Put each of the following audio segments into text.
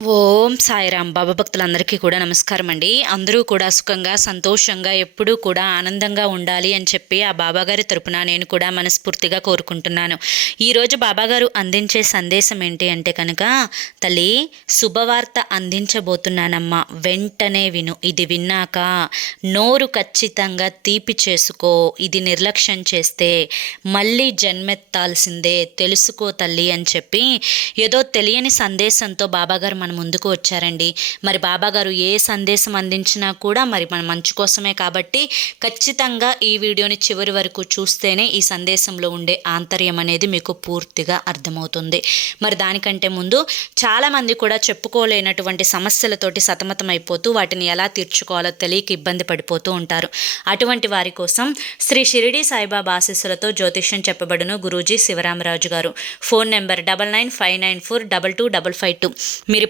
ఓం సాయిరామ్. బాబా భక్తులందరికీ కూడా నమస్కారం అండి. అందరూ కూడా సుఖంగా సంతోషంగా ఎప్పుడూ కూడా ఆనందంగా ఉండాలి అని చెప్పి ఆ బాబాగారి తరపున నేను కూడా మనస్ఫూర్తిగా కోరుకుంటున్నాను. ఈరోజు బాబాగారు అందించే సందేశం ఏంటి అంటే కనుక తల్లి శుభవార్త అందించబోతున్నానమ్మా. వెంటనే విను. ఇది విన్నాక నోరు ఖచ్చితంగా తీపి చేసుకో. ఇది నిర్లక్ష్యం చేస్తే మళ్ళీ జన్మెత్తాల్సిందే. తెలుసుకో తల్లి అని చెప్పి ఏదో తెలియని సందేశంతో బాబాగారు మన ముందుకు వచ్చారండి. మరి బాబాగారు ఏ సందేశం అందించినా కూడా మరి మన మంచు కోసమే కాబట్టి ఖచ్చితంగా ఈ వీడియోని చివరి వరకు చూస్తేనే ఈ సందేశంలో ఉండే ఆంతర్యం అనేది మీకు పూర్తిగా అర్థమవుతుంది. మరి దానికంటే ముందు చాలామంది కూడా చెప్పుకోలేనటువంటి సమస్యలతోటి సతమతమైపోతూ వాటిని ఎలా తీర్చుకోవాలో తెలియక ఇబ్బంది పడిపోతూ ఉంటారు. అటువంటి వారి కోసం శ్రీ షిరిడి సాయిబాబా ఆశీస్సులతో జ్యోతిష్యం చెప్పబడును గురూజీ శివరామరాజు గారు. Phone number double nine five nine four double two double five two. మీరు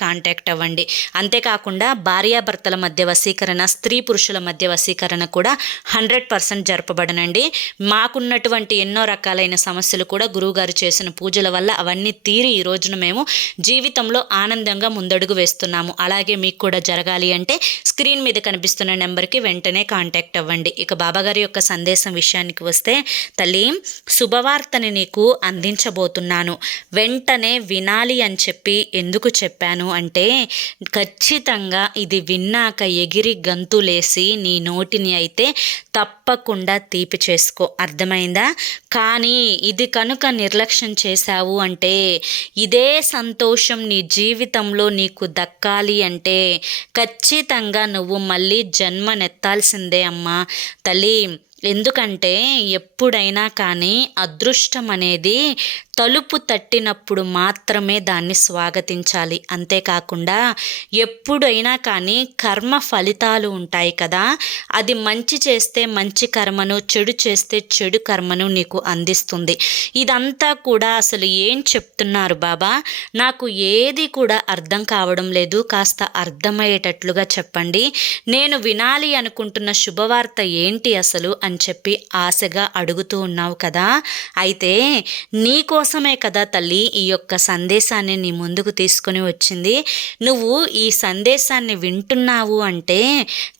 కాంటాక్ట్ అవ్వండి. అంతేకాకుండా భార్యాభర్తల మధ్య వశీకరణ స్త్రీ పురుషుల మధ్య వశీకరణ కూడా హండ్రెడ్ పర్సెంట్ జరపబడనండి. మాకున్నటువంటి ఎన్నో రకాలైన సమస్యలు కూడా గురువుగారు చేసిన పూజల వల్ల అవన్నీ తీరి ఈ రోజున మేము జీవితంలో ఆనందంగా ముందడుగు వేస్తున్నాము. అలాగే మీకు కూడా జరగాలి అంటే స్క్రీన్ మీద కనిపిస్తున్న నెంబర్కి వెంటనే కాంటాక్ట్ అవ్వండి. ఇక బాబాగారి యొక్క సందేశం విషయానికి వస్తే తల్లి శుభవార్తని నీకు అందించబోతున్నాను. వెంటనే వినాలి అని చెప్పి ఎందుకు చెప్పాను? అంటే ఖచ్చితంగా ఇది విన్నాక ఎగిరి గంతులేసి నీ నోటిని అయితే తప్పకుండా తీపి చేసుకో. అర్థమైందా? కానీ ఇది కనుక నిర్లక్ష్యం చేశావు అంటే ఇదే సంతోషం నీ జీవితంలో నీకు దక్కాలి అంటే ఖచ్చితంగా నువ్వు మళ్ళీ జన్మనెత్తాల్సిందే అమ్మా. తల్లి ఎందుకంటే ఎప్పుడైనా కానీ అదృష్టం అనేది తలుపు తట్టినప్పుడు మాత్రమే దాన్ని స్వాగతించాలి. అంతేకాకుండా ఎప్పుడైనా కానీ కర్మ ఫలితాలు ఉంటాయి కదా అది మంచి చేస్తే మంచి కర్మను చెడు చేస్తే చెడు కర్మను నీకు అందిస్తుంది. ఇదంతా కూడా అసలు ఏం చెప్తున్నారు బాబా? నాకు ఏది కూడా అర్థం కావడం లేదు. కాస్త అర్థమయ్యేటట్లుగా చెప్పండి. నేను వినాలి అనుకుంటున్న శుభవార్త ఏంటి అసలు అని చెప్పి ఆశగా అడుగుతూ ఉన్నావు కదా. అయితే నీకోసం కోసమే కదా తల్లి ఈ యొక్క సందేశాన్ని నీ ముందుకు తీసుకొని వచ్చింది. నువ్వు ఈ సందేశాన్ని వింటున్నావు అంటే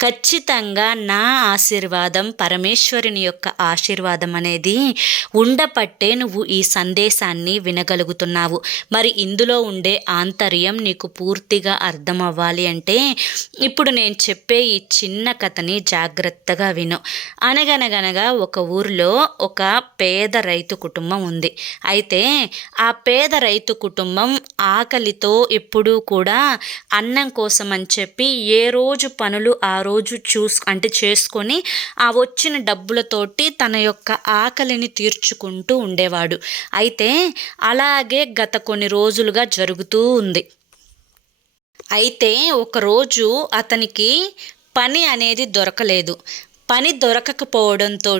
ఖచ్చితంగా నా ఆశీర్వాదం పరమేశ్వరుని యొక్క ఆశీర్వాదం అనేది ఉండపట్టే నువ్వు ఈ సందేశాన్ని వినగలుగుతున్నావు. మరి ఇందులో ఉండే ఆంతర్యం నీకు పూర్తిగా అర్థం అవ్వాలి అంటే ఇప్పుడు నేను చెప్పే ఈ చిన్న కథని జాగ్రత్తగా విను. అనగనగనగా ఒక ఊరిలో ఒక పేద రైతు కుటుంబం ఉంది. అయితే ఆ పేద రైతు కుటుంబం ఆకలితో ఎప్పుడూ కూడా అన్నం కోసం అని చెప్పి ఏ రోజు పనులు ఆ రోజు చూస్ అంటే చేసుకొని ఆ వచ్చిన డబ్బులతోటి తన యొక్క ఆకలిని తీర్చుకుంటూ ఉండేవాడు. అయితే అలాగే గత కొన్ని రోజులుగా జరుగుతూ ఉంది. అయితే ఒకరోజు అతనికి పని అనేది దొరకలేదు. పని దొరకకపోవడంతో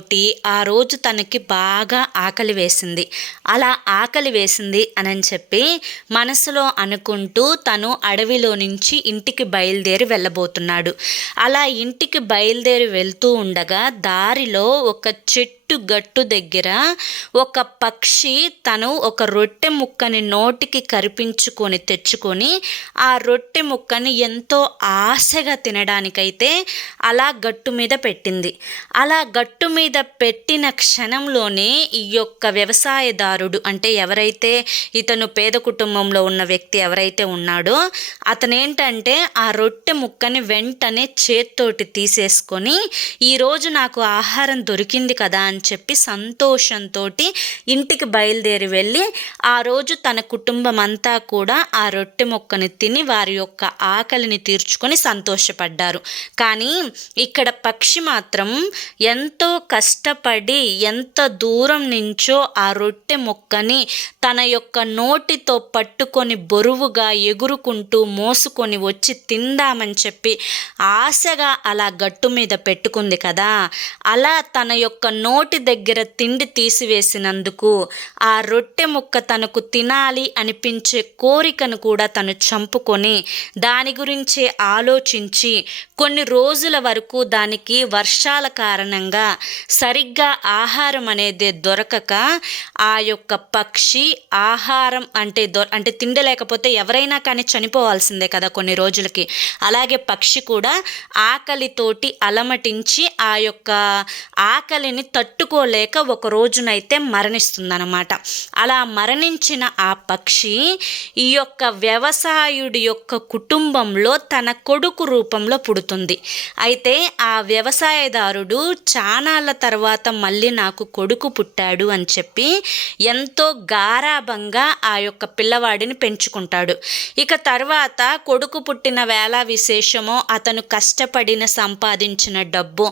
ఆ రోజు తనకి బాగా ఆకలి వేసింది. అలా ఆకలి వేసింది అని చెప్పి మనసులో అనుకుంటూ తను అడవిలో నుంచి ఇంటికి బయలుదేరి వెళ్ళబోతున్నాడు. అలా ఇంటికి బయలుదేరి వెళ్తూ ఉండగా దారిలో ఒక చెట్టు గట్టు దగ్గర ఒక పక్షి తను ఒక రొట్టె ముక్కని నోటికి కరిపించుకొని తెచ్చుకొని ఆ రొట్టె ముక్కని ఎంతో ఆశగా తినడానికైతే అలా గట్టు మీద పెట్టింది. అలా గట్టు మీద పెట్టిన క్షణంలోనే ఈ యొక్క వ్యవసాయదారుడు అంటే ఎవరైతే ఇతను పేద కుటుంబంలో ఉన్న వ్యక్తి ఎవరైతే ఉన్నాడో అతనేంటంటే ఆ రొట్టె ముక్కని వెంటనే చేత్తోటి తీసేసుకొని ఈరోజు నాకు ఆహారం దొరికింది కదా అని అని చెప్పి సంతోషంతో ఇంటికి బయలుదేరి వెళ్ళి ఆ రోజు తన కుటుంబం అంతా కూడా ఆ రొట్టె మొక్కని తిని వారి యొక్క ఆకలిని తీర్చుకొని సంతోషపడ్డారు. కానీ ఇక్కడ పక్షి మాత్రం ఎంతో కష్టపడి ఎంత దూరం నుంచో ఆ రొట్టె మొక్కని తన యొక్క నోటితో పట్టుకొని బరువుగా ఎగురుకుంటూ మోసుకొని వచ్చి తిందామని చెప్పి ఆశగా అలా గట్టు మీద పెట్టుకుంది కదా. అలా తన యొక్క నోటి దగ్గర తిండి తీసివేసినందుకు ఆ రొట్టె ముక్క తనకు తినాలి అనిపించే కోరికను కూడా తను చంపుకొని దాని గురించే ఆలోచించి కొన్ని రోజుల వరకు దానికి వర్షాల కారణంగా సరిగ్గా ఆహారం అనేది దొరకక ఆ యొక్క పక్షి ఆహారం అంటే దొ అంటే తిండి లేకపోతే ఎవరైనా కానీ చనిపోవాల్సిందే కదా కొన్ని రోజులకి. అలాగే పక్షి కూడా ఆకలితోటి అలమటించి ఆ యొక్క ఆకలిని తట్టు తట్టుకోలేక ఒక రోజునైతే మరణిస్తుందన్నమాట. అలా మరణించిన ఆ పక్షి ఈ యొక్క వ్యవసాయుడి యొక్క కుటుంబంలో తన కొడుకు రూపంలో పుడుతుంది. అయితే ఆ వ్యవసాయదారుడు చానాళ్ళ తర్వాత మళ్ళీ నాకు కొడుకు పుట్టాడు అని చెప్పి ఎంతో గారాభంగా ఆ యొక్క పిల్లవాడిని పెంచుకుంటాడు. ఇక తర్వాత కొడుకు పుట్టిన వేళ విశేషమో అతను కష్టపడిన సంపాదించిన డబ్బు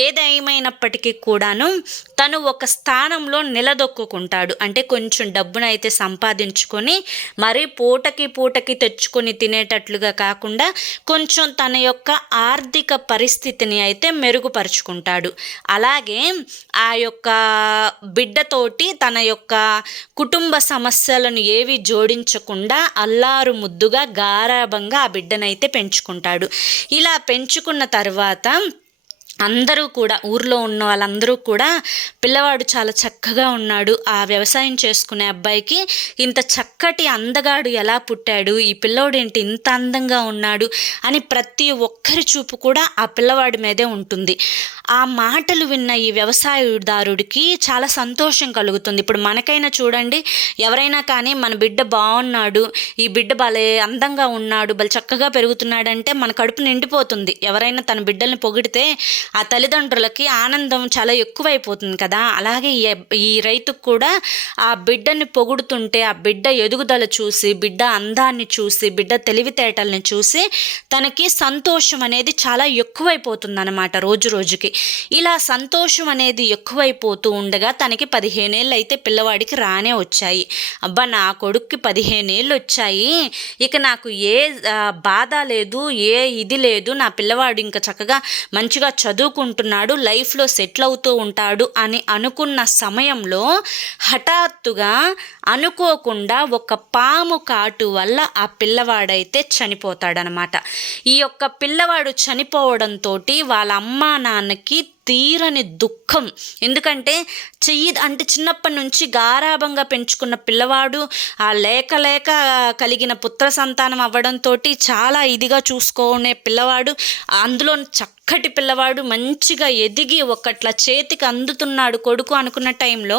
ఏదేమైనప్పటికీ కూడాను తను ఒక స్థానంలో నిలదొక్కుంటాడు అంటే కొంచెం డబ్బునైతే సంపాదించుకొని మరీ పూటకి పూటకి తెచ్చుకొని తినేటట్లుగా కాకుండా కొంచెం తన యొక్క ఆర్థిక పరిస్థితిని అయితే మెరుగుపరుచుకుంటాడు. అలాగే ఆ యొక్క బిడ్డతోటి తన యొక్క కుటుంబ సమస్యలను ఏవి జోడించకుండా అల్లారు ముద్దుగా గారాభంగా ఆ బిడ్డనైతే పెంచుకుంటాడు. ఇలా పెంచుకున్న తర్వాత అందరూ కూడా ఊర్లో ఉన్న వాళ్ళందరూ కూడా పిల్లవాడు చాలా చక్కగా ఉన్నాడు. ఆ వ్యవసాయం చేసుకునే అబ్బాయికి ఇంత చక్కటి అందగాడు ఎలా పుట్టాడు ఈ పిల్లవాడు ఏంటి ఇంత అందంగా ఉన్నాడు అని ప్రతి ఒక్కరి చూపు కూడా ఆ పిల్లవాడి మీదే ఉంటుంది. ఆ మాటలు విన్న ఈ వ్యవసాయదారుడికి చాలా సంతోషం కలుగుతుంది. ఇప్పుడు మనకైనా చూడండి ఎవరైనా కానీ మన బిడ్డ బాగున్నాడు ఈ బిడ్డ భలే అందంగా ఉన్నాడు భలే చక్కగా పెరుగుతున్నాడంటే మన కడుపు నిండిపోతుంది. ఎవరైనా తన బిడ్డల్ని పొగిడితే ఆ తల్లిదండ్రులకి ఆనందం చాలా ఎక్కువైపోతుంది కదా. అలాగే ఈ రైతుకు కూడా ఆ బిడ్డని పొగుడుతుంటే ఆ బిడ్డ ఎదుగుదల చూసి బిడ్డ అందాన్ని చూసి బిడ్డ తెలివితేటల్ని చూసి తనకి సంతోషం అనేది చాలా ఎక్కువైపోతుంది అనమాట రోజు రోజుకి. ఇలా సంతోషం అనేది ఎక్కువైపోతూ ఉండగా తనకి పదిహేనేళ్ళు అయితే పిల్లవాడికి రానే వచ్చాయి. అబ్బా నా కొడుక్కి పదిహేనేళ్ళు వచ్చాయి ఇక నాకు ఏ బాధ లేదు ఏ ఇది లేదు. నా పిల్లవాడు ఇంకా చక్కగా మంచిగా చదువుకుంటున్నాడు లైఫ్లో సెటిల్ అవుతూ ఉంటాడు అని అనుకున్న సమయంలో హఠాత్తుగా అనుకోకుండా ఒక పాము కాటు వల్ల ఆ పిల్లవాడైతే చనిపోతాడనమాట. ఈ యొక్క పిల్లవాడు చనిపోవడంతో వాళ్ళ అమ్మా నాన్నకి Keep. తీరని దుఃఖం. ఎందుకంటే చెయ్యి అంటే చిన్నప్పటి నుంచి గారాభంగా పెంచుకున్న పిల్లవాడు ఆ లేక లేక కలిగిన పుత్ర సంతానం అవ్వడంతో చాలా ఇదిగా చూసుకునే పిల్లవాడు అందులో చక్కటి పిల్లవాడు మంచిగా ఎదిగి ఒకట్లా చేతికి అందుతున్నాడు కొడుకు అనుకున్న టైంలో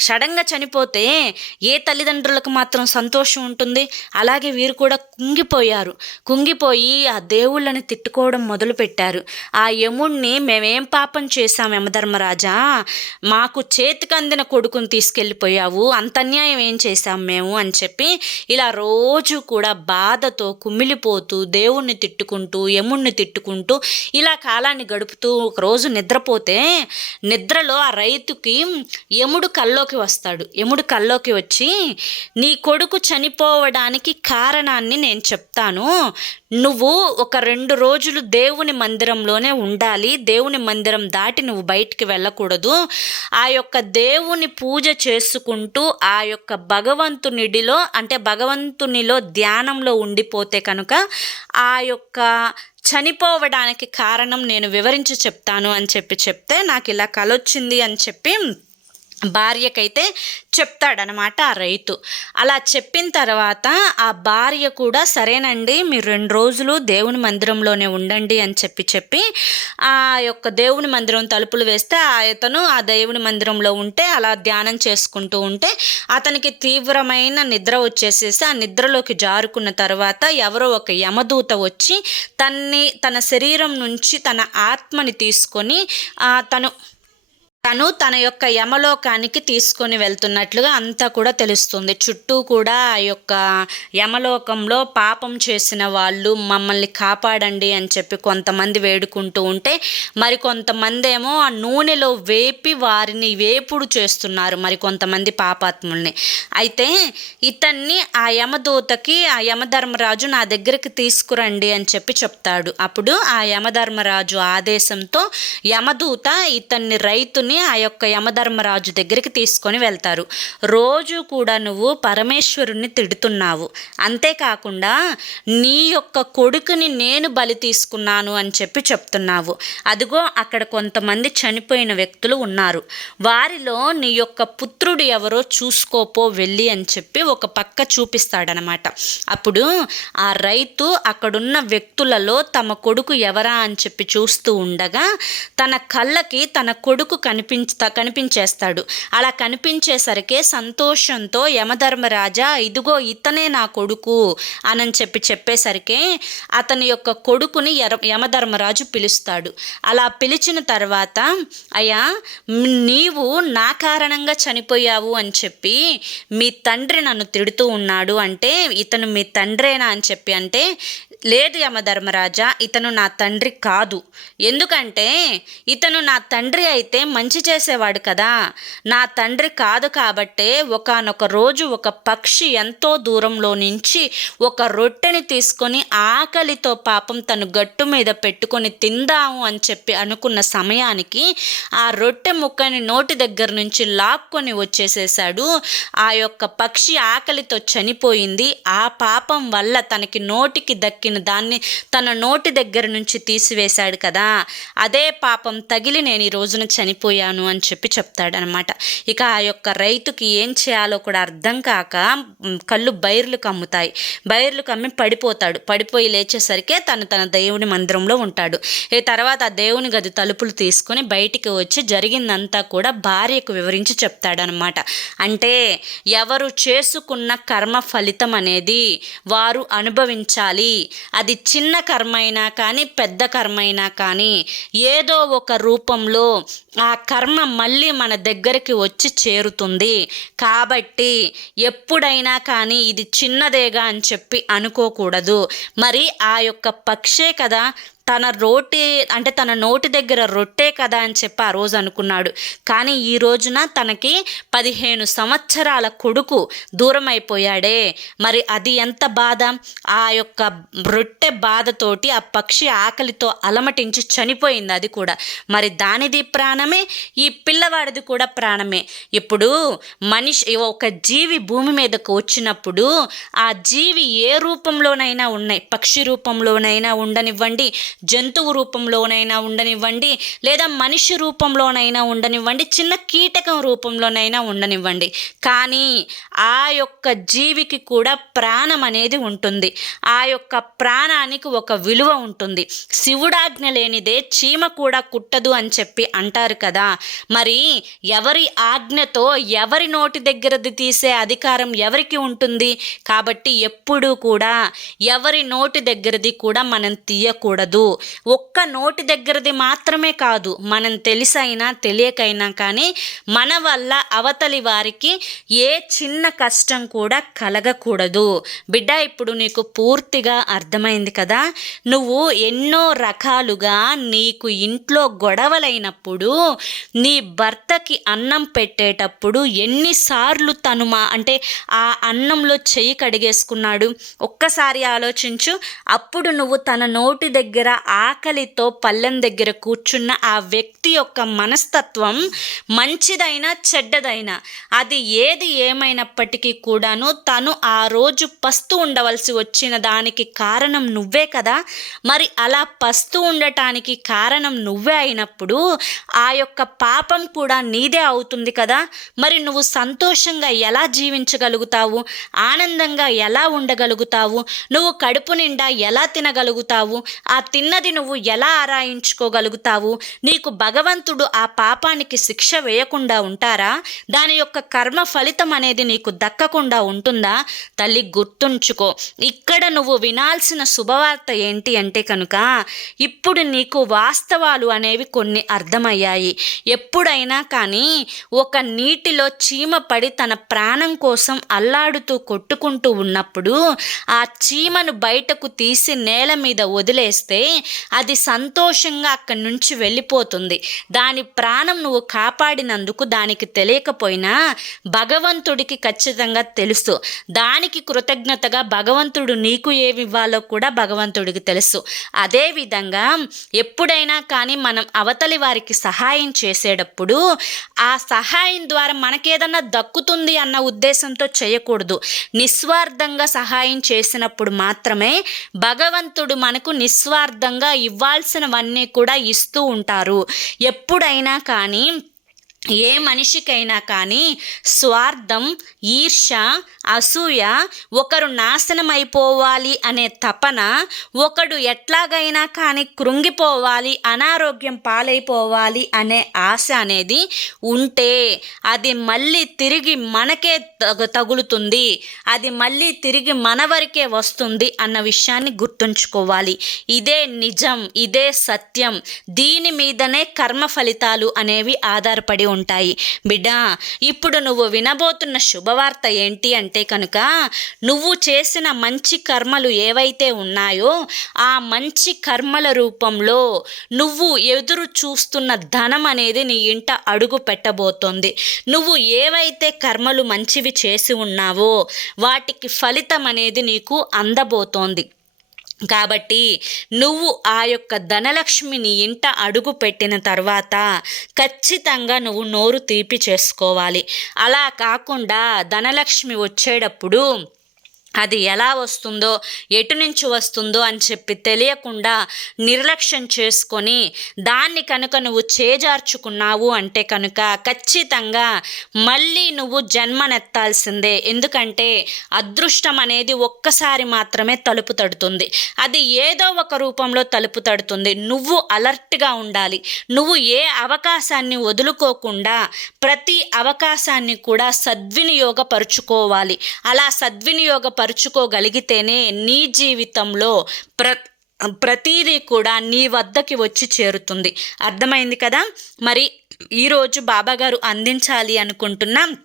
సడన్గా చనిపోతే ఏ తల్లిదండ్రులకు మాత్రం సంతోషం ఉంటుంది? అలాగే వీరు కూడా కుంగిపోయారు. కుంగిపోయి ఆ దేవుళ్ళని తిట్టుకోవడం మొదలుపెట్టారు. ఆ యముణ్ణి మేమేం పాపం చేశాం యమధర్మరాజా. మాకు చేతికి అందిన కొడుకుని తీసుకెళ్ళిపోయావు. అంత అన్యాయం ఏం చేశాం మేము అని చెప్పి ఇలా రోజు కూడా బాధతో కుమిలిపోతూ దేవుణ్ణి తిట్టుకుంటూ యముణ్ణి తిట్టుకుంటూ ఇలా కాలాన్ని గడుపుతూ ఒకరోజు నిద్రపోతే నిద్రలో ఆ రైతుకి యముడు కల్లోకి వస్తాడు. యముడు కల్లోకి వచ్చి నీ కొడుకు చనిపోవడానికి కారణాన్ని నేను చెప్తాను. నువ్వు ఒక రెండు రోజులు దేవుని మందిరంలోనే ఉండాలి. దేవుని మందిరం దాటి నువ్వు బయటికి వెళ్ళకూడదు. ఆ యొక్క దేవుని పూజ చేసుకుంటూ ఆ యొక్క భగవంతునిడిలో అంటే భగవంతునిలో ధ్యానంలో ఉండిపోతే కనుక ఆ యొక్క చనిపోవడానికి కారణం నేను వివరించి చెప్తాను అని చెప్పి చెప్తే నాకు ఇలా కలొచ్చింది అని చెప్పి భార్యకైతే చెప్తాడనమాట ఆ రైతు. అలా చెప్పిన తర్వాత ఆ భార్య కూడా సరేనండి మీరు రెండు రోజులు దేవుని మందిరంలోనే ఉండండి అని చెప్పి చెప్పి ఆ యొక్క దేవుని మందిరం తలుపులు వేస్తే అతను ఆ దేవుని మందిరంలో ఉంటే అలా ధ్యానం చేసుకుంటూ ఉంటే అతనికి తీవ్రమైన నిద్ర వచ్చేసేసి ఆ నిద్రలోకి జారుకున్న తర్వాత ఎవరో ఒక యమదూత వచ్చి తన్ని తన శరీరం నుంచి తన ఆత్మని తీసుకొని తను తను తన యొక్క యమలోకానికి తీసుకొని వెళ్తున్నట్లుగా అంతా కూడా తెలుస్తుంది. చుట్టూ కూడా ఆ యొక్క యమలోకంలో పాపం చేసిన వాళ్ళు మమ్మల్ని కాపాడండి అని చెప్పి కొంతమంది వేడుకుంటూ ఉంటే మరి కొంతమంది ఏమో ఆ నూనెలో వేపి వారిని వేపుడు చేస్తున్నారు మరి కొంతమంది పాపాత్ముల్ని. అయితే ఇతన్ని ఆ యమదూతకి ఆ యమధర్మరాజు నా దగ్గరికి తీసుకురండి అని చెప్పి చెప్తాడు. అప్పుడు ఆ యమధర్మరాజు ఆదేశంతో యమదూత ఇతన్ని రైతుని ఆ యొక్క యమధర్మరాజు దగ్గరికి తీసుకొని వెళ్తారు. రోజు కూడా నువ్వు పరమేశ్వరుణ్ణి తిడుతున్నావు. అంతేకాకుండా నీ యొక్క కొడుకుని నేను బలి తీసుకున్నాను అని చెప్పి చెప్తున్నావు. అదిగో అక్కడ కొంతమంది చనిపోయిన వ్యక్తులు ఉన్నారు. వారిలో నీ యొక్క పుత్రుడు ఎవరో చూసుకోపో వెళ్ళి అని చెప్పి ఒక పక్క చూపిస్తాడనమాట. అప్పుడు ఆ రైతు అక్కడున్న వ్యక్తులలో తమ కొడుకు ఎవరా అని చెప్పి చూస్తూ ఉండగా తన కళ్ళకి తన కొడుకు కనిపించ కనిపించేస్తాడు. అలా కనిపించేసరికి సంతోషంతో యమధర్మరాజా ఇదిగో ఇతనే నా కొడుకు అని చెప్పి చెప్పేసరికి అతని యొక్క కొడుకుని యర యమధర్మరాజు పిలుస్తాడు. అలా పిలిచిన తర్వాత అయ్యా నీవు నా కారణంగా చనిపోయావు అని చెప్పి మీ తండ్రి నన్ను తిడుతూ ఉన్నాడు అంటే ఇతను మీ తండ్రేనా అని చెప్పి అంటే లేదు యమధర్మరాజా ఇతను నా తండ్రి కాదు. ఎందుకంటే ఇతను నా తండ్రి అయితే మంచి చేసేవాడు కదా. నా తండ్రి కాదు కాబట్టే ఒకనొక రోజు ఒక పక్షి ఎంతో దూరంలో నుంచి ఒక రొట్టెని తీసుకొని ఆకలితో పాపం తను గట్టు మీద పెట్టుకొని తిందాము అని చెప్పి అనుకున్న సమయానికి ఆ రొట్టె ముక్కని నోటి దగ్గర నుంచి లాక్కొని వచ్చేసేసాడు ఆ యొక్క పక్షి ఆకలితో చనిపోయింది. ఆ పాపం వల్ల తనకి నోటికి దక్కిన దాన్ని తన నోటి దగ్గర నుంచి తీసివేశాడు కదా. అదే పాపం తగిలి నేను ఈ రోజున చనిపోయాను అని చెప్పి చెప్తాడనమాట. ఇక ఆ యొక్క రైతుకి ఏం చేయాలో కూడా అర్థం కాక కళ్ళు బైర్లు కమ్ముతాయి. బైర్లు కమ్మి పడిపోతాడు. పడిపోయి లేచేసరికి తను తన దేవుని మందిరంలో ఉంటాడు. ఈ తర్వాత ఆ దేవుని గది తలుపులు తీసుకొని బయటికి వచ్చి జరిగిందంతా కూడా భార్యకు వివరించి చెప్తాడనమాట. అంటే ఎవరు చేసుకున్న కర్మ ఫలితం అనేది వారు అనుభవించాలి. అది చిన్న కర్మైనా కానీ పెద్ద కర్మైనా కానీ ఏదో ఒక రూపంలో ఆ కర్మ మళ్ళీ మన దగ్గరికి వచ్చి చేరుతుంది. కాబట్టి ఎప్పుడైనా కానీ ఇది చిన్నదేగా అని చెప్పి అనుకోకూడదు. మరి ఆ యొక్క పక్షే కదా తన రోటి అంటే తన నోటి దగ్గర రొట్టే కదా అని చెప్పి ఆ రోజు అనుకున్నాడు. కానీ ఈ రోజున తనకి పదిహేను సంవత్సరాల కొడుకు దూరం అయిపోయాడే మరి అది ఎంత బాధ? ఆ యొక్క రొట్టె బాధతోటి ఆ పక్షి ఆకలితో అలమటించి చనిపోయింది అది కూడా. మరి దానిది ప్రాణమే? ఈ పిల్లవాడిది కూడా ప్రాణమే. ఇప్పుడు మనిషి ఒక జీవి భూమి మీదకు వచ్చినప్పుడు ఆ జీవి ఏ రూపంలోనైనా ఉన్నాయి. పక్షి రూపంలోనైనా ఉండనివ్వండి. జంతువు రూపంలోనైనా ఉండనివ్వండి లేదా మనిషి రూపంలోనైనా ఉండనివ్వండి చిన్న కీటకం రూపంలోనైనా ఉండనివ్వండి. కానీ ఆ యొక్క జీవికి కూడా ప్రాణం అనేది ఉంటుంది. ఆ యొక్క ప్రాణానికి ఒక విలువ ఉంటుంది. శివుడాజ్ఞ లేనిదే చీమ కూడా కుట్టదు అని చెప్పి అంటారు కదా. మరి ఎవరి ఆజ్ఞతో ఎవరి నోటి దగ్గరది తీసే అధికారం ఎవరికి ఉంటుంది? కాబట్టి ఎప్పుడూ కూడా ఎవరి నోటి దగ్గరది కూడా మనం తీయకూడదు. ఒక్క నోటి దగ్గరది మాత్రమే కాదు మనం తెలిసైనా తెలియకైనా కానీ మన వల్ల అవతలి వారికి ఏ చిన్న కష్టం కూడా కలగకూడదు. బిడ్డ ఇప్పుడు నీకు పూర్తిగా అర్థమైంది కదా? నువ్వు ఎన్నో రకాలుగా నీకు ఇంట్లో గొడవలైనప్పుడు నీ భర్తకి అన్నం పెట్టేటప్పుడు ఎన్నిసార్లు తను మా అంటే ఆ అన్నంలో చెయ్యి కడిగేసుకున్నాడు? ఒక్కసారి ఆలోచించు. అప్పుడు నువ్వు తన నోటి దగ్గర ఆకలితో పల్లెం దగ్గర కూర్చున్న ఆ వ్యక్తి యొక్క మనస్తత్వం మంచిదైనా చెడ్డదైనా అది ఏది ఏమైనప్పటికీ కూడాను తను ఆ రోజు పస్తు ఉండవలసి వచ్చిన దానికి కారణం నువ్వే కదా. మరి అలా పస్తు ఉండటానికి కారణం నువ్వే అయినప్పుడు ఆ యొక్క పాపం కూడా నీదే అవుతుంది కదా. మరి నువ్వు సంతోషంగా ఎలా జీవించగలుగుతావు? ఆనందంగా ఎలా ఉండగలుగుతావు? నువ్వు కడుపు నిండా ఎలా తినగలుగుతావు? ఆ తిన చిన్నది నువ్వు ఎలా ఆరాయించుకోగలుగుతావు? నీకు భగవంతుడు ఆ పాపానికి శిక్ష వేయకుండా ఉంటారా? దాని యొక్క కర్మ ఫలితం అనేది నీకు దక్కకుండా ఉంటుందా? తల్లి గుర్తుంచుకో. ఇక్కడ నువ్వు వినాల్సిన శుభవార్త ఏంటి అంటే కనుక ఇప్పుడు నీకు వాస్తవాలు అనేవి కొన్ని అర్థమయ్యాయి. ఎప్పుడైనా కానీ ఒక నీటిలో చీమ పడి తన ప్రాణం కోసం అల్లాడుతూ కొట్టుకుంటూ ఉన్నప్పుడు ఆ చీమను బయటకు తీసి నేల మీద వదిలేస్తే అది సంతోషంగా అక్కడి నుంచి వెళ్ళిపోతుంది. దాని ప్రాణం నువ్వు కాపాడినందుకు దానికి తెలియకపోయినా భగవంతుడికి ఖచ్చితంగా తెలుసు. దానికి కృతజ్ఞతగా భగవంతుడు నీకు ఏమి ఇవ్వాలో కూడా భగవంతుడికి తెలుసు. అదేవిధంగా ఎప్పుడైనా కానీ మనం అవతలి వారికి సహాయం చేసేటప్పుడు ఆ సహాయం ద్వారా మనకేదన్నా దక్కుతుంది అన్న ఉద్దేశంతో చేయకూడదు. నిస్వార్థంగా సహాయం చేసినప్పుడు మాత్రమే భగవంతుడు మనకు యథార్థంగా ఇవ్వాల్సినవన్నీ కూడా ఇస్తూ ఉంటారు. ఎప్పుడైనా కానీ ఏ మనిషికైనా కానీ స్వార్థం ఈర్ష అసూయ ఒకరు నాశనం అయిపోవాలి అనే తపన ఒకడు ఎట్లాగైనా కానీ కృంగిపోవాలి అనారోగ్యం పాలైపోవాలి అనే ఆశ అనేది ఉంటే అది మళ్ళీ తిరిగి మనకే తగు తగులుతుంది. అది మళ్ళీ తిరిగి మన వరకే వస్తుంది అన్న విషయాన్ని గుర్తుంచుకోవాలి. ఇదే నిజం ఇదే సత్యం. దీని మీదనే కర్మ ఫలితాలు అనేవి ఆధారపడి ఉంటాయి. బిడ్డ ఇప్పుడు నువ్వు వినబోతున్న శుభవార్త ఏంటి అంటే కనుక నువ్వు చేసిన మంచి కర్మలు ఏవైతే ఉన్నాయో ఆ మంచి కర్మల రూపంలో నువ్వు ఎదురు చూస్తున్న ధనం అనేది నీ ఇంట అడుగు పెట్టబోతోంది. నువ్వు ఏవైతే కర్మలు మంచివి చేసి ఉన్నావో వాటికి ఫలితం అనేది నీకు అందబోతోంది. కాబట్టి నువ్వు ఆ యొక్క ధనలక్ష్మిని ఇంట అడుగు పెట్టిన తర్వాత ఖచ్చితంగా నువ్వు నోరు తీపి చేసుకోవాలి. అలా కాకుండా ధనలక్ష్మి వచ్చేటప్పుడు అది ఎలా వస్తుందో ఎటు నుంచి వస్తుందో అని చెప్పి తెలియకుండా నిర్లక్ష్యం చేసుకొని దాన్ని కనుక నువ్వు చేజార్చుకున్నావు అంటే కనుక ఖచ్చితంగా మళ్ళీ నువ్వు జన్మనెత్తాల్సిందే. ఎందుకంటే అదృష్టం అనేది ఒక్కసారి మాత్రమే తలుపు తడుతుంది. అది ఏదో ఒక రూపంలో తలుపు తడుతుంది. నువ్వు అలర్ట్గా ఉండాలి. నువ్వు ఏ అవకాశాన్ని వదులుకోకుండా ప్రతి అవకాశాన్ని కూడా సద్వినియోగపరుచుకోవాలి. అలా సద్వినియోగ పరుచుకోగలిగితేనే నీ జీవితంలో ప్ర ప్రతీదీ కూడా నీ వద్దకి వచ్చి చేరుతుంది. అర్థమైంది కదా? మరి ఈరోజు బాబాగారు అందించాలి అనుకుంటున్నాం.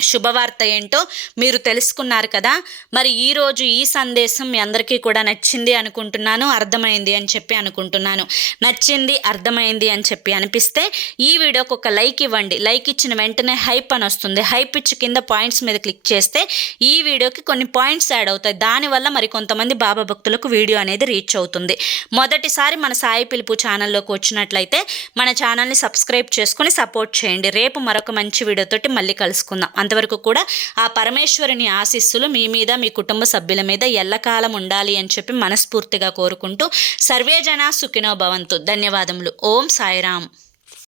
శుభవార్త ఏంటో మీరు తెలుసుకున్నారు కదా. మరి ఈరోజు ఈ సందేశం మీ అందరికీ కూడా నచ్చింది అనుకుంటున్నాను అర్థమైంది అని చెప్పి అనుకుంటున్నాను. నచ్చింది అర్థమైంది అని చెప్పి అనిపిస్తే ఈ వీడియోకి ఒక లైక్ ఇవ్వండి. లైక్ ఇచ్చిన వెంటనే హైప్ అని వస్తుంది. హైప్ ఇచ్చి కింద పాయింట్స్ మీద క్లిక్ చేస్తే ఈ వీడియోకి కొన్ని పాయింట్స్ యాడ్ అవుతాయి. దానివల్ల మరి కొంతమంది బాబా భక్తులకు వీడియో అనేది రీచ్ అవుతుంది. మొదటిసారి మన సాయి పిలుపు ఛానల్లోకి వచ్చినట్లయితే మన ఛానల్ని సబ్స్క్రైబ్ చేసుకొని సపోర్ట్ చేయండి. రేపు మరొక మంచి వీడియోతోటి మళ్ళీ కలుసుకుందాం. అంతవరకు కూడా ఆ పరమేశ్వరుని ఆశీస్సులు మీ మీద మీ కుటుంబ సభ్యుల మీద ఎల్లకాలం ఉండాలి అని చెప్పి మనస్ఫూర్తిగా కోరుకుంటూ సర్వేజన సుఖినో భవంతు. ధన్యవాదములు. ఓం సాయిరామ్.